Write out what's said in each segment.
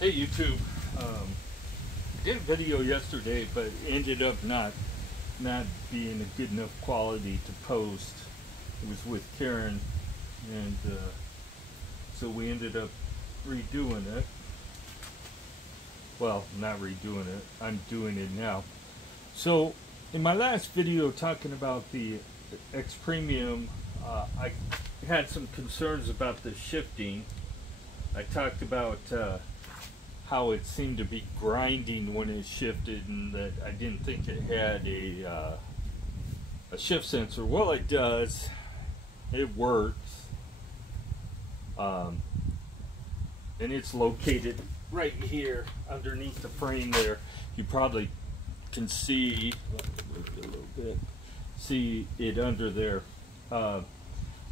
Hey YouTube, I did a video yesterday, but it ended up not being a good enough quality to post. It was with Karen, and so we ended up redoing it. Well, not redoing it. I'm doing it now. So, in my last video talking about the xpremium, I had some concerns about the shifting. I talked about how it seemed to be grinding when it shifted, and that I didn't think it had a shift sensor. Well, it does. It works, and it's located right here underneath the frame. There, you probably can see a little bit. See it under there.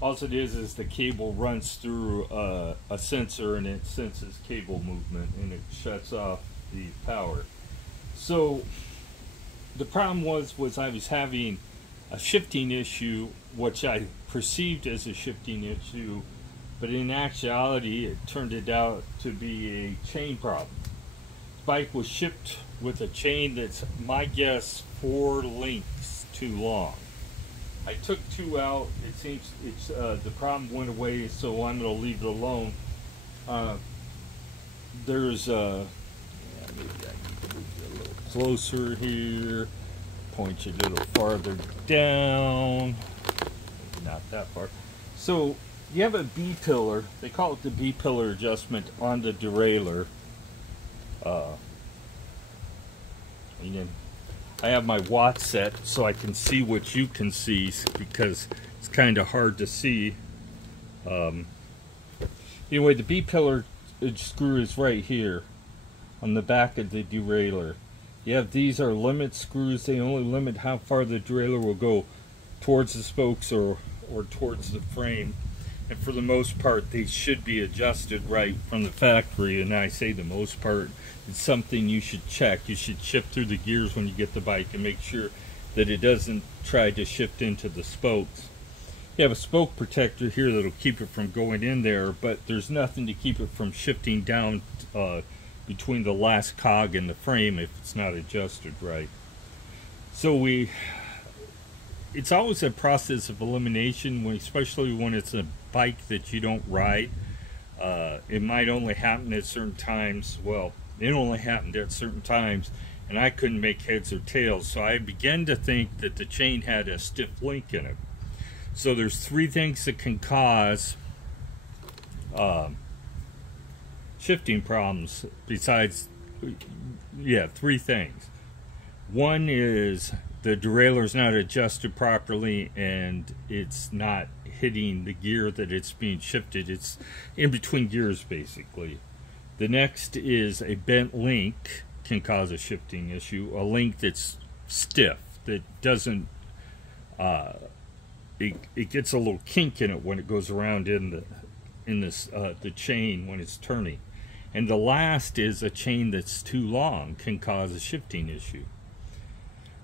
All it is the cable runs through a sensor, and it senses cable movement, and it shuts off the power. So the problem was I was having a shifting issue, which I perceived as a shifting issue, but in actuality it turned it out to be a chain problem. The bike was shipped with a chain that's, my guess, 4 links too long. I took 2 out. It seems the problem went away, so I'm going to leave it alone. There's yeah, maybe I need to move you a little closer here. Point you a little farther down. Maybe not that far. So you have a B pillar. They call it the B pillar adjustment on the derailleur. And I have my watch set so I can see what you can see, because it's kind of hard to see. Anyway, the B pillar screw is right here on the back of the derailleur. These are limit screws. They only limit how far the derailleur will go towards the spokes or towards the frame. And for the most part, they should be adjusted right from the factory. And I say the most part, it's something you should check. You should shift through the gears when you get the bike and make sure that it doesn't try to shift into the spokes. You have a spoke protector here that'll keep it from going in there, but there's nothing to keep it from shifting down between the last cog and the frame if it's not adjusted right. So it's always a process of elimination, especially when it's a bike that you don't ride. It might only happen at certain times. Well, it only happened at certain times, and I couldn't make heads or tails, so I began to think that the chain had a stiff link in it. So there's 3 things that can cause shifting problems besides, 3 things. One is the derailleur is not adjusted properly, and it's not hitting the gear that it's being shifted. It's in between gears, basically. The next is a bent link can cause a shifting issue. A link that's stiff, that doesn't, it gets a little kink in it when it goes around in the chain when it's turning. And the last is a chain that's too long can cause a shifting issue.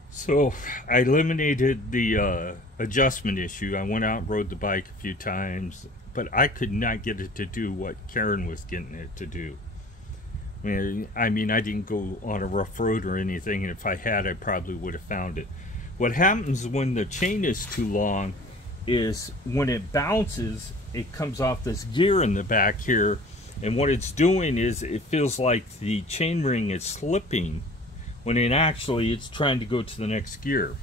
So I eliminated the adjustment issue. I went out and rode the bike a few times, but I could not get it to do what Karen was getting it to do. I mean, I didn't go on a rough road or anything, and if I had, I probably would have found it. What happens when the chain is too long is when it bounces, it comes off this gear in the back here, and what it's doing is it feels like the chain ring is slipping, when actually it's trying to go to the next gear.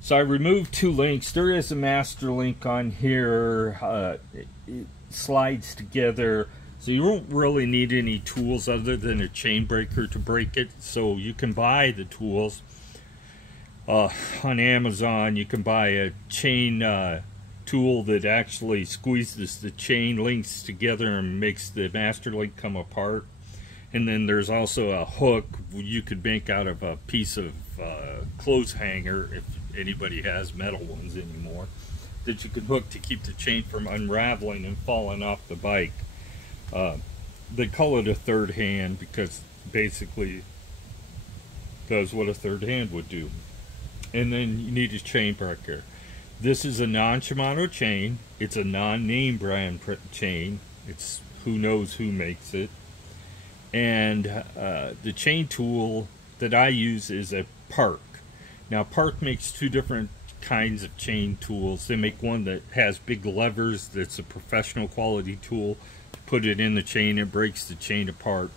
So I removed 2 links. There is a master link on here. It slides together, so you won't really need any tools other than a chain breaker to break it. So you can buy the tools on Amazon. You can buy a chain tool that actually squeezes the chain links together and makes the master link come apart. And then there's also a hook you could make out of a piece of clothes hanger, if anybody has metal ones anymore, that you can hook to keep the chain from unraveling and falling off the bike. They call it a third hand because basically does what a third hand would do. And then you need a chain breaker. This is a non-Shimano chain. It's a non-name brand chain. It's who knows who makes it. And the chain tool that I use is a Park. Now Park makes two different kinds of chain tools. They make one that has big levers, that's a professional quality tool. Put it in the chain, it breaks the chain apart.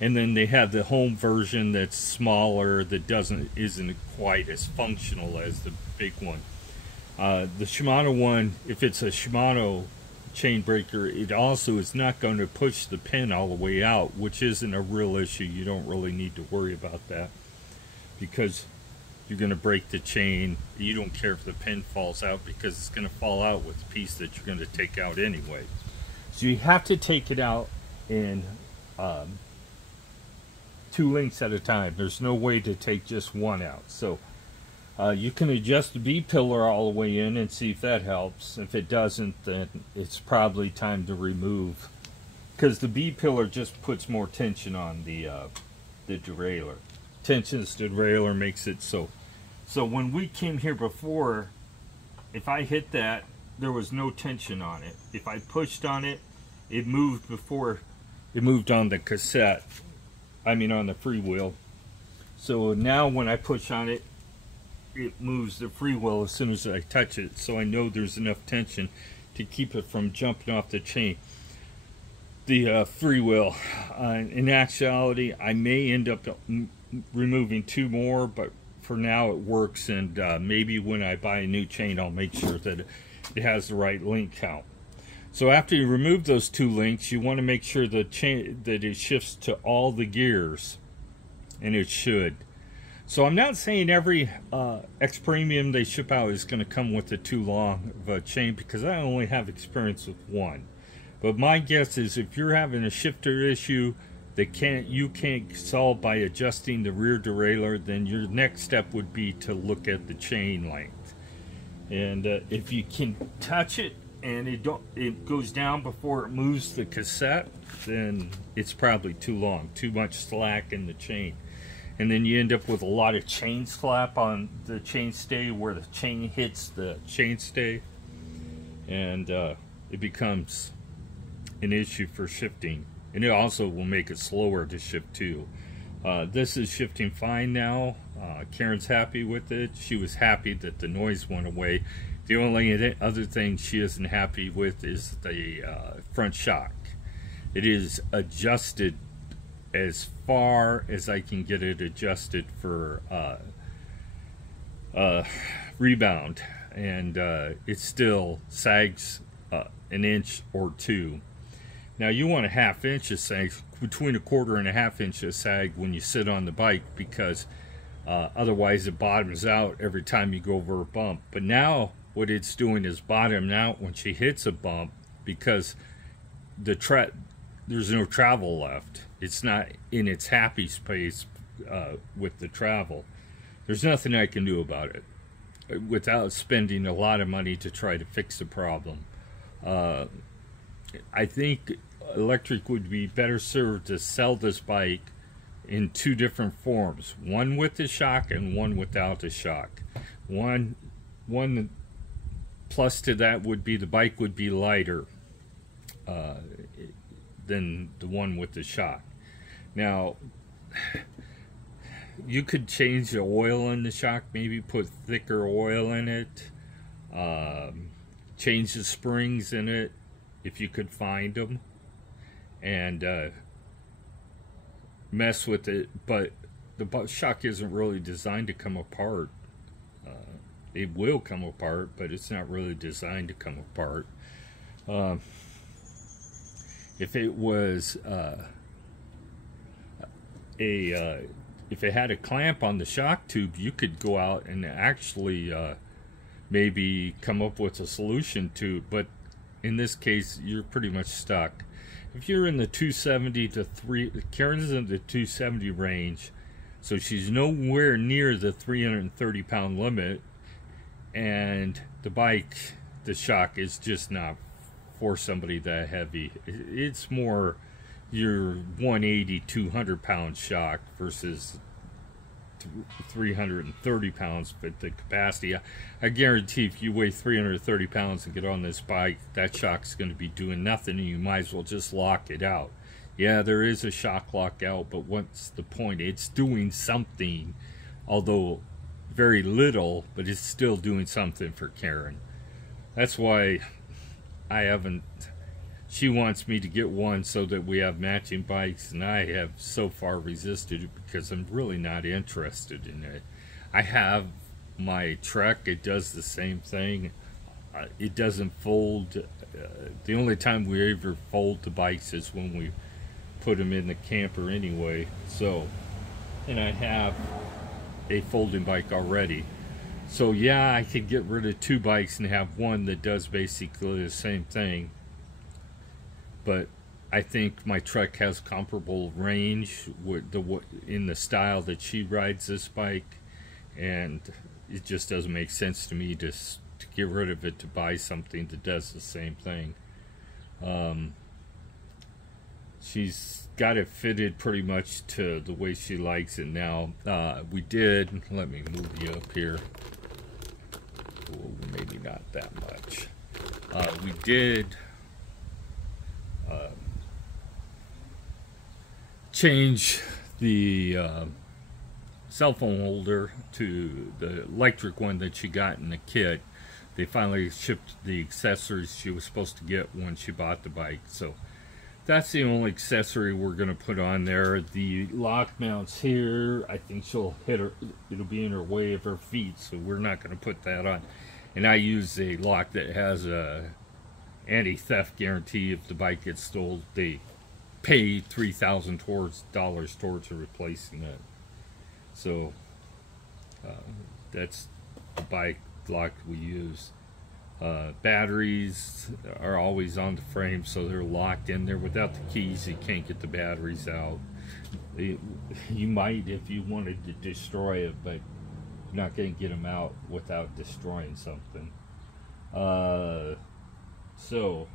And then they have the home version that's smaller, that isn't quite as functional as the big one. The Shimano one, if it's a Shimano chain breaker, it also is not going to push the pin all the way out, which isn't a real issue. You don't really need to worry about that, because you're going to break the chain. You don't care if the pin falls out, because it's going to fall out with the piece that you're going to take out anyway. So you have to take it out in 2 links at a time. There's no way to take just one out. So you can adjust the B-pillar all the way in and see if that helps. If it doesn't, then it's probably time to remove, because the B-pillar just puts more tension on the derailleur. Tensions to the derailleur makes it so. So when we came here before, if I hit that, there was no tension on it. If I pushed on it, it moved before it moved on the cassette. I mean on the freewheel. So now when I push on it, it moves the freewheel as soon as I touch it, so I know there's enough tension to keep it from jumping off the chain. The freewheel, in actuality, I may end up removing 2 more, but for now it works, and maybe when I buy a new chain, I'll make sure that it has the right link count. So after you remove those 2 links, you want to make sure the chain that it shifts to all the gears, and it should. So I'm not saying every xpremium they ship out is going to come with a too long of a chain, because I only have experience with one. But my guess is if you're having a shifter issue that you can't solve by adjusting the rear derailleur, then your next step would be to look at the chain length. And if you can touch it and it goes down before it moves the cassette, then it's probably too long, too much slack in the chain. And then you end up with a lot of chain slap on the chainstay where the chain hits the chainstay, and it becomes an issue for shifting. And it also will make it slower to shift too. This is shifting fine now. Karen's happy with it. She was happy that the noise went away. The only other thing she isn't happy with is the front shock. It is adjusted as far as I can get it adjusted for rebound, and it still sags an inch or 2. Now you want a 1/2 inch of sag, between 1/4 and a 1/2 inch of sag when you sit on the bike, because otherwise it bottoms out every time you go over a bump. But now what it's doing is bottoming out when she hits a bump, because there's no travel left. It's not in its happy space with the travel. There's nothing I can do about it without spending a lot of money to try to fix the problem. I think Electric would be better served to sell this bike in 2 different forms, one with the shock and one without the shock. One plus to that would be the bike would be lighter than the one with the shock. Now, you could change the oil in the shock, maybe put thicker oil in it, change the springs in it if you could find them, and mess with it. But the shock isn't really designed to come apart. It will come apart, but it's not really designed to come apart. If it was if it had a clamp on the shock tube, you could go out and actually maybe come up with a solution to it. But in this case, you're pretty much stuck. If you're in the 270 to 3, Karen's in the 270 range, so she's nowhere near the 330-pound limit, and the bike, the shock is just not for somebody that heavy. It's more your 180, 200-pound shock versus 330 pounds, but the capacity, I guarantee if you weigh 330 pounds and get on this bike, that shock's going to be doing nothing, and you might as well just lock it out. Yeah, there is a shock lock out, but what's the point? It's doing something, although very little, but it's still doing something for Karen. That's why I haven't. She wants me to get one so that we have matching bikes, and I have so far resisted it because I'm really not interested in it. I have my Trek, it does the same thing. It doesn't fold. The only time we ever fold the bikes is when we put them in the camper anyway. So, and I have a folding bike already. So yeah, I could get rid of 2 bikes and have one that does basically the same thing. But I think my Trek has comparable range with in the style that she rides this bike, and it just doesn't make sense to me to get rid of it to buy something that does the same thing. She's got it fitted pretty much to the way she likes it now. We did, let me move you up here. Ooh, maybe not that much. We did change the cell phone holder to the electric one that she got in the kit. They finally shipped the accessories she was supposed to get when she bought the bike, so that's the only accessory we're going to put on there. The lock mounts here, I think she'll hit her, it'll be in her way of her feet, so we're not going to put that on. And I use a lock that has a anti-theft guarantee. If the bike gets stolen, they pay $3,000 towards replacing it. So that's the bike lock we use. Batteries are always on the frame, so they're locked in there. Without the keys, you can't get the batteries out. You might if you wanted to destroy it, but you're not going to get them out without destroying something. So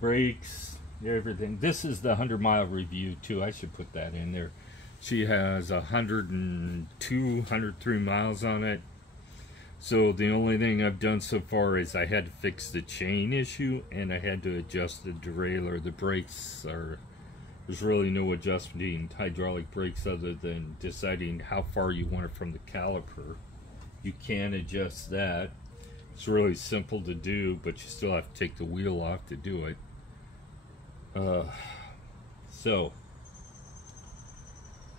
brakes, everything. This is the 100-mile review too. I should put that in there. She has 102, 103 miles on it. So the only thing I've done so far is I had to fix the chain issue, and I had to adjust the derailleur. The brakes are, there's really no adjusting hydraulic brakes other than deciding how far you want it from the caliper. You can adjust that. It's really simple to do, but you still have to take the wheel off to do it. So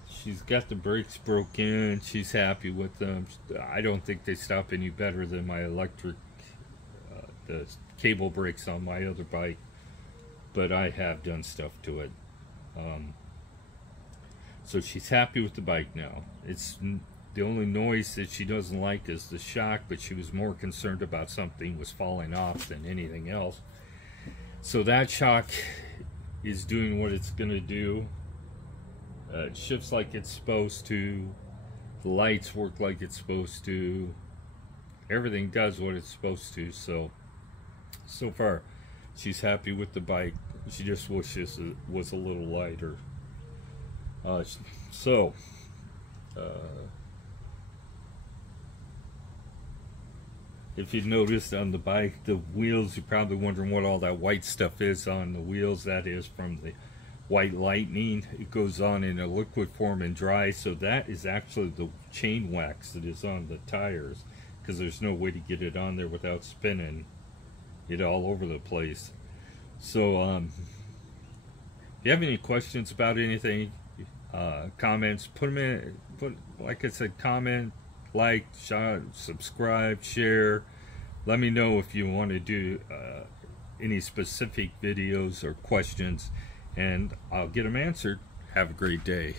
she's got the brakes broken. She's happy with them. I don't think they stop any better than my electric, the cable brakes on my other bike, but I have done stuff to it. So she's happy with the bike now. It's the only noise that she doesn't like is the shock, but she was more concerned about something was falling off than anything else. So that shock is doing what it's going to do. It shifts like it's supposed to. The lights work like it's supposed to. Everything does what it's supposed to. So far, she's happy with the bike. She just wishes it was a little lighter. If you noticed on the bike, the wheels, you're probably wondering what all that white stuff is on the wheels. That is from the white lightning. It goes on in a liquid form and dry, so that is actually the chain wax that is on the tires, because there's no way to get it on there without spinning it all over the place. So if you have any questions about anything, comments, put them in. Like I said, comment, like, subscribe, share. Let me know if you want to do any specific videos or questions, and I'll get them answered. Have a great day.